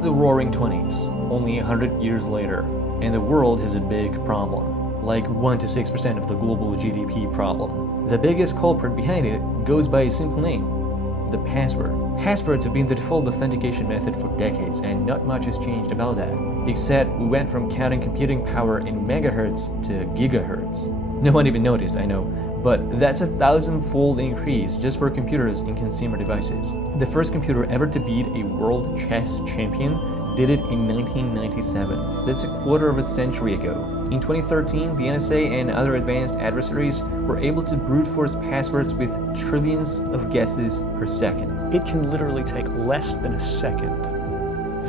the Roaring 20s, only 100 years later, and the world has a big problem, like 1 to 6% of the global GDP problem. The biggest culprit behind it goes by a simple name: the password. Passwords have been the default authentication method for decades, and not much has changed about that, except we went from counting computing power in megahertz to gigahertz. No one even noticed, I know, but that's a 1,000-fold increase just for computers in consumer devices. The first computer ever to beat a world chess champion did it in 1997. That's a quarter of a century ago. In 2013, the NSA and other advanced adversaries were able to brute force passwords with trillions of guesses per second. It can literally take less than a second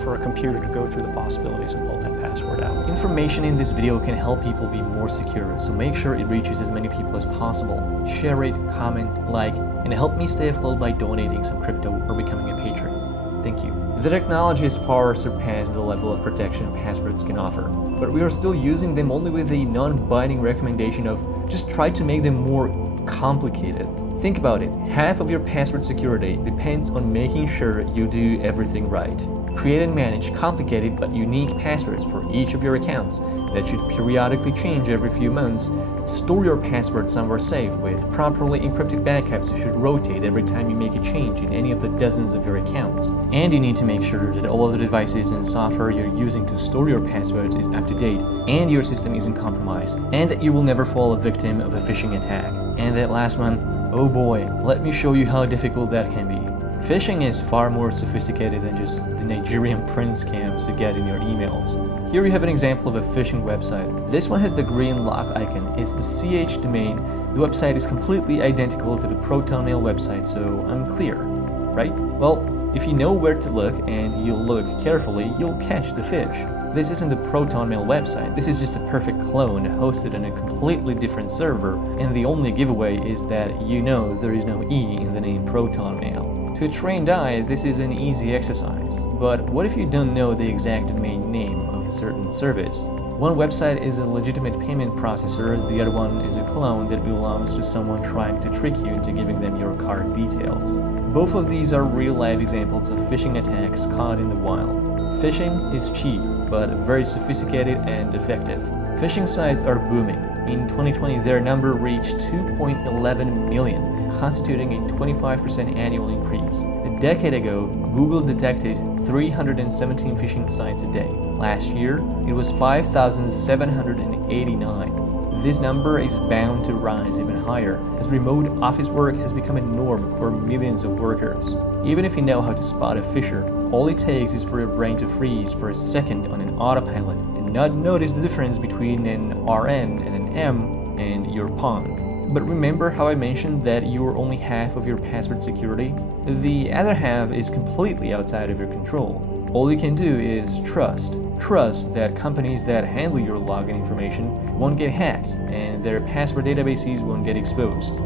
for a computer to go through the possibilities and pull that password out. Information in this video can help people be more secure, so make sure it reaches as many people as possible. Share it, comment, like, and help me stay afloat by donating some crypto or becoming a patron. Thank you. The technology has far surpassed the level of protection passwords can offer, but we are still using them only with a non-binding recommendation of just try to make them more complicated. Think about it, half of your password security depends on making sure you do everything right. Create and manage complicated but unique passwords for each of your accounts that should periodically change every few months. Store your password somewhere safe with properly encrypted backups you should rotate every time you make a change in any of the dozens of your accounts. And you need to make sure that all of the devices and software you're using to store your passwords is up to date and your system isn't compromised, and that you will never fall a victim of a phishing attack. And that last one, oh boy, let me show you how difficult that can be. Phishing is far more sophisticated than just the Nigerian prince scams you get in your emails. Here you have an example of a phishing website. This one has the green lock icon. It's the CH domain. The website is completely identical to the ProtonMail website, so unclear, right? Well, if you know where to look and you look carefully, you'll catch the fish. This isn't the ProtonMail website. This is just a perfect clone hosted on a completely different server, and the only giveaway is that you know there is no E in the name ProtonMail. To a trained eye, this is an easy exercise, but what if you don't know the exact domain name of a certain service? One website is a legitimate payment processor, the other one is a clone that belongs to someone trying to trick you into giving them your card details. Both of these are real-life examples of phishing attacks caught in the wild. Phishing is cheap, but very sophisticated and effective. Phishing sites are booming. In 2020, their number reached 2.11 million, constituting a 25% annual increase. A decade ago, Google detected 317 phishing sites a day. Last year, it was 5,789. This number is bound to rise even higher, as remote office work has become a norm for millions of workers. Even if you know how to spot a phisher, all it takes is for your brain to freeze for a second on an autopilot and not notice the difference between an RN and an M and you're pawned. But remember how I mentioned that you are only half of your password security? The other half is completely outside of your control. All you can do is trust. Trust that companies that handle your login information won't get hacked and their password databases won't get exposed.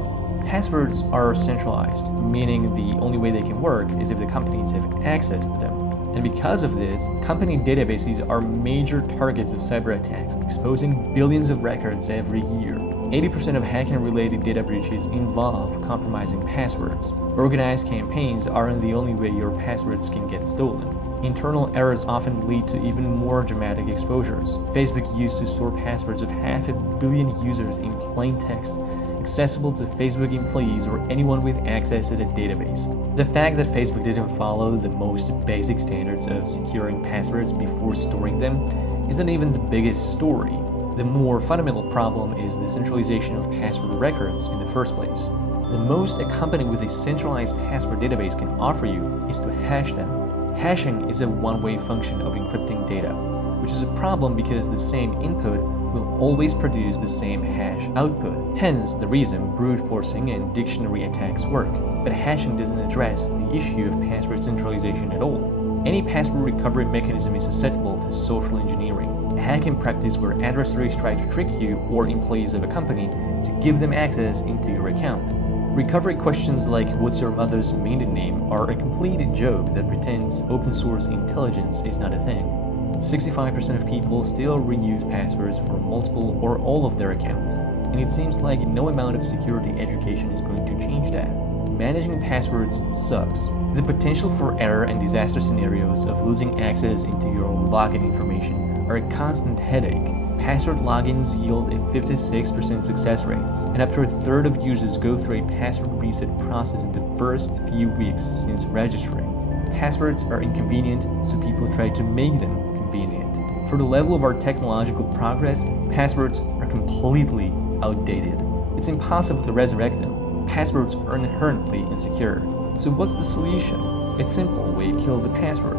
Passwords are centralized, meaning the only way they can work is if the companies have access to them. And because of this, company databases are major targets of cyber attacks, exposing billions of records every year. 80% of hacking-related data breaches involve compromising passwords. Organized campaigns aren't the only way your passwords can get stolen. Internal errors often lead to even more dramatic exposures. Facebook used to store passwords of 500 million users in plain text, accessible to Facebook employees or anyone with access to the database. The fact that Facebook didn't follow the most basic standards of securing passwords before storing them isn't even the biggest story. The more fundamental problem is the centralization of password records in the first place. The most a company with a centralized password database can offer you is to hash them. Hashing is a one-way function of encrypting data, which is a problem because the same input will always produce the same hash output. Hence, the reason brute forcing and dictionary attacks work. But hashing doesn't address the issue of password centralization at all. Any password recovery mechanism is susceptible to social engineering, a hacking practice where adversaries try to trick you or employees of a company to give them access into your account. Recovery questions like what's your mother's maiden name are a complete joke that pretends open source intelligence is not a thing. 65% of people still reuse passwords for multiple or all of their accounts, and it seems like no amount of security education is going to change that. Managing passwords sucks, The potential for error and disaster scenarios of losing access into your login information are a constant headache. Password logins yield a 56% success rate, and up to a third of users go through a password reset process in the first few weeks since registering. Passwords are inconvenient, so people try to make them convenient. For the level of our technological progress, passwords are completely outdated. It's impossible to resurrect them. Passwords are inherently insecure. So what's the solution? It's simple: we kill the password.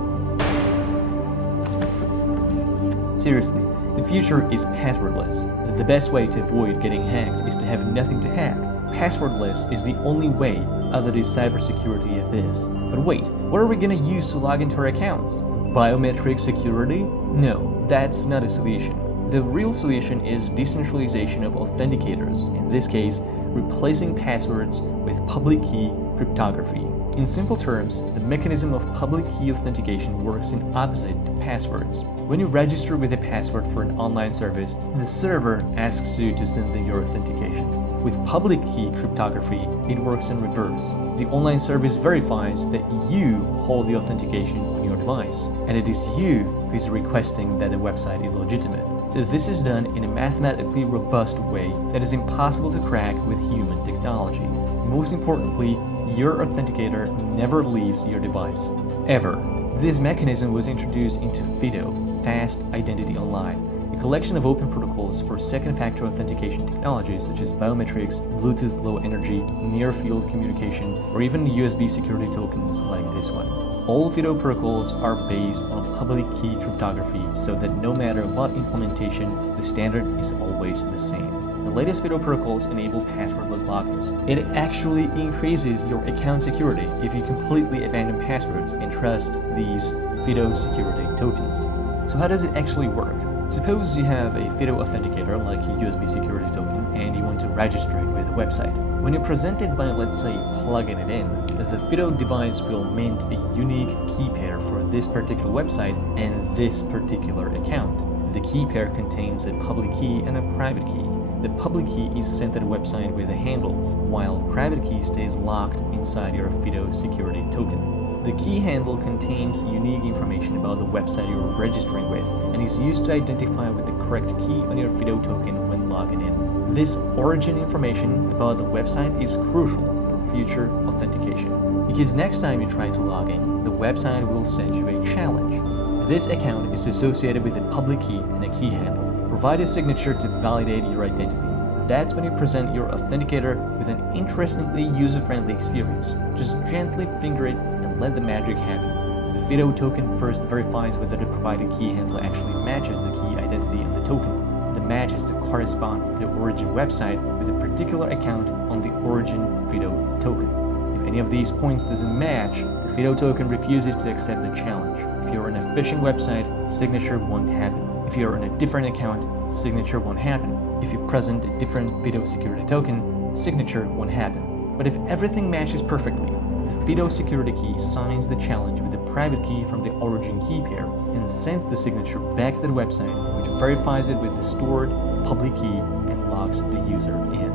Seriously, the future is passwordless. The best way to avoid getting hacked is to have nothing to hack. Passwordless is the only way out of this cybersecurity abyss. But wait, what are we gonna use to log into our accounts? Biometric security? No, that's not a solution. The real solution is decentralization of authenticators, in this case, replacing passwords with public key cryptography. In simple terms, the mechanism of public key authentication works in opposite to passwords. When you register with a password for an online service, the server asks you to send in your authentication. With public key cryptography, it works in reverse. The online service verifies that you hold the authentication on your device, and it is you who is requesting that the website is legitimate. This is done in a mathematically robust way that is impossible to crack with human technology. Most importantly, your authenticator never leaves your device, ever. This mechanism was introduced into FIDO, Fast Identity Online, a collection of open protocols for second-factor authentication technologies such as biometrics, Bluetooth Low Energy, near-field communication, or even USB security tokens like this one. All FIDO protocols are based on public key cryptography so that no matter what implementation, the standard is always the same. The latest FIDO protocols enable passwordless logins. It actually increases your account security if you completely abandon passwords and trust these FIDO security tokens. So how does it actually work? Suppose you have a FIDO authenticator like a USB security token and you want to register it with a website. When you're presented by, let's say, plugging it in, the FIDO device will mint a unique key pair for this particular website and this particular account. The key pair contains a public key and a private key. The public key is sent to the website with a handle, while private key stays locked inside your FIDO security token. The key handle contains unique information about the website you're registering with and is used to identify with the correct key on your FIDO token when logging in. This origin information about the website is crucial for future authentication, because next time you try to log in, the website will send you a challenge. This account is associated with a public key and a key handle. Provide a signature to validate your identity. That's when you present your authenticator with an interestingly user-friendly experience. Just gently finger it and let the magic happen. The FIDO token first verifies whether the provided key handle actually matches the key identity on the token. The match is to correspond with the origin website with a particular account on the origin FIDO token. If any of these points doesn't match, the FIDO token refuses to accept the challenge. If you're on a phishing website, signature won't happen. If you're on a different account, signature won't happen. If you present a different FIDO security token, signature won't happen. But if everything matches perfectly, the FIDO security key signs the challenge with a private key from the origin key pair and sends the signature back to the website, which verifies it with the stored public key and logs the user in.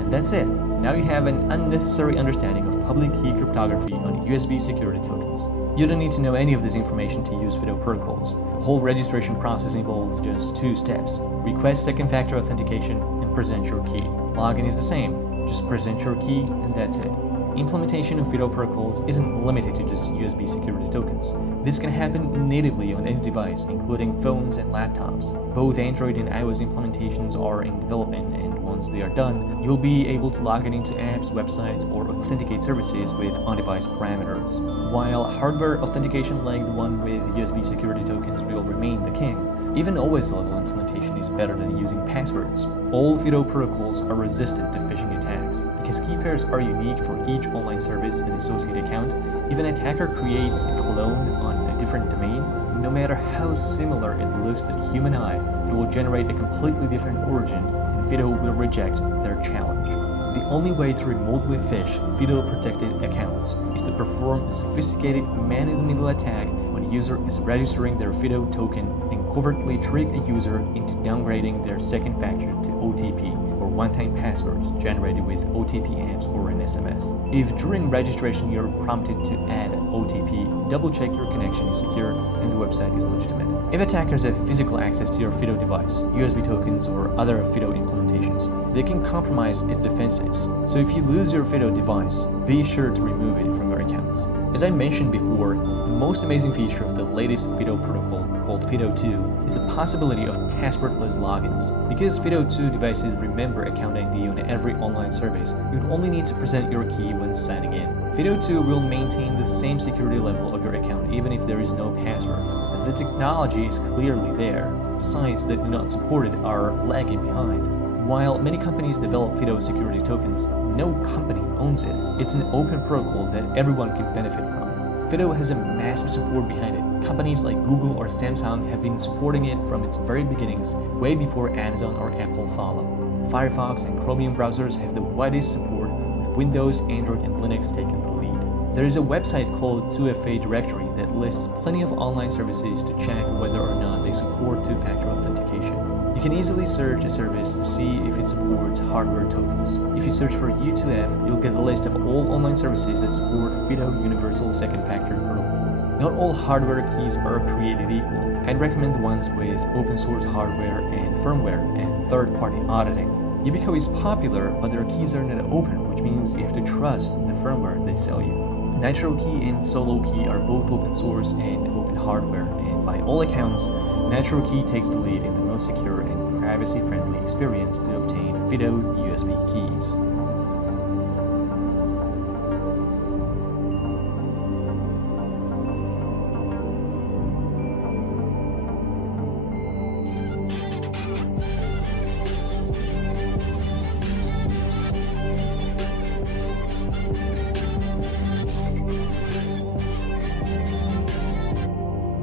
And that's it. Now you have an unnecessary understanding of public key cryptography on USB security tokens. You don't need to know any of this information to use FIDO protocols. The whole registration process involves just 2 steps. Request second-factor authentication and present your key. Login is the same. Just present your key and that's it. Implementation of FIDO protocols isn't limited to just USB security tokens. This can happen natively on any device, including phones and laptops. Both Android and iOS implementations are in development, and once they are done, you'll be able to log in into apps, websites, or authenticate services with on-device parameters. While hardware authentication like the one with USB security tokens will remain the king, even OS-level implementation is better than using passwords. All FIDO protocols are resistant to phishing attacks. Because key pairs are unique for each online service and associated account, if an attacker creates a clone on a different domain, no matter how similar it looks to the human eye, it will generate a completely different origin, and FIDO will reject their challenge. The only way to remotely phish FIDO-protected accounts is to perform a sophisticated man-in-the-middle attack when a user is registering their FIDO token and covertly trick a user into downgrading their second factor to OTP, or one-time passwords generated with OTP apps or an SMS. If during registration you're prompted to add OTP, double-check your connection is secure and the website is legitimate. If attackers have physical access to your FIDO device, USB tokens, or other FIDO implementations, they can compromise its defenses. So if you lose your FIDO device, be sure to remove it from your accounts. As I mentioned before, the most amazing feature of the latest FIDO protocol, called FIDO 2, is the possibility of passwordless logins. Because FIDO 2 devices remember account ID on every online service, you'd only need to present your key when signing in. FIDO 2 will maintain the same security level of your account even if there is no password. The technology is clearly there. Sites that do not support it are lagging behind. While many companies develop FIDO security tokens, no company owns it. It's an open protocol that everyone can benefit from. FIDO has a massive support behind it. Companies like Google or Samsung have been supporting it from its very beginnings, way before Amazon or Apple follow. Firefox and Chromium browsers have the widest support, with Windows, Android, and Linux taking the lead. There is a website called 2FA Directory that lists plenty of online services to check whether or not they support two-factor authentication. You can easily search a service to see if it supports hardware tokens. If you search for U2F, you'll get a list of all online services that support FIDO Universal Second Factor Protocol. Not all hardware keys are created equal. I'd recommend the ones with open source hardware and firmware and third-party auditing. 𝐏𝐞𝐫 is popular, but their keys are not open, which means you have to trust the firmware they sell you. NitroKey and SoloKey are both open source and open hardware, and by all accounts, NitroKey takes the lead in the most secure and privacy-friendly experience to obtain FIDO USB keys.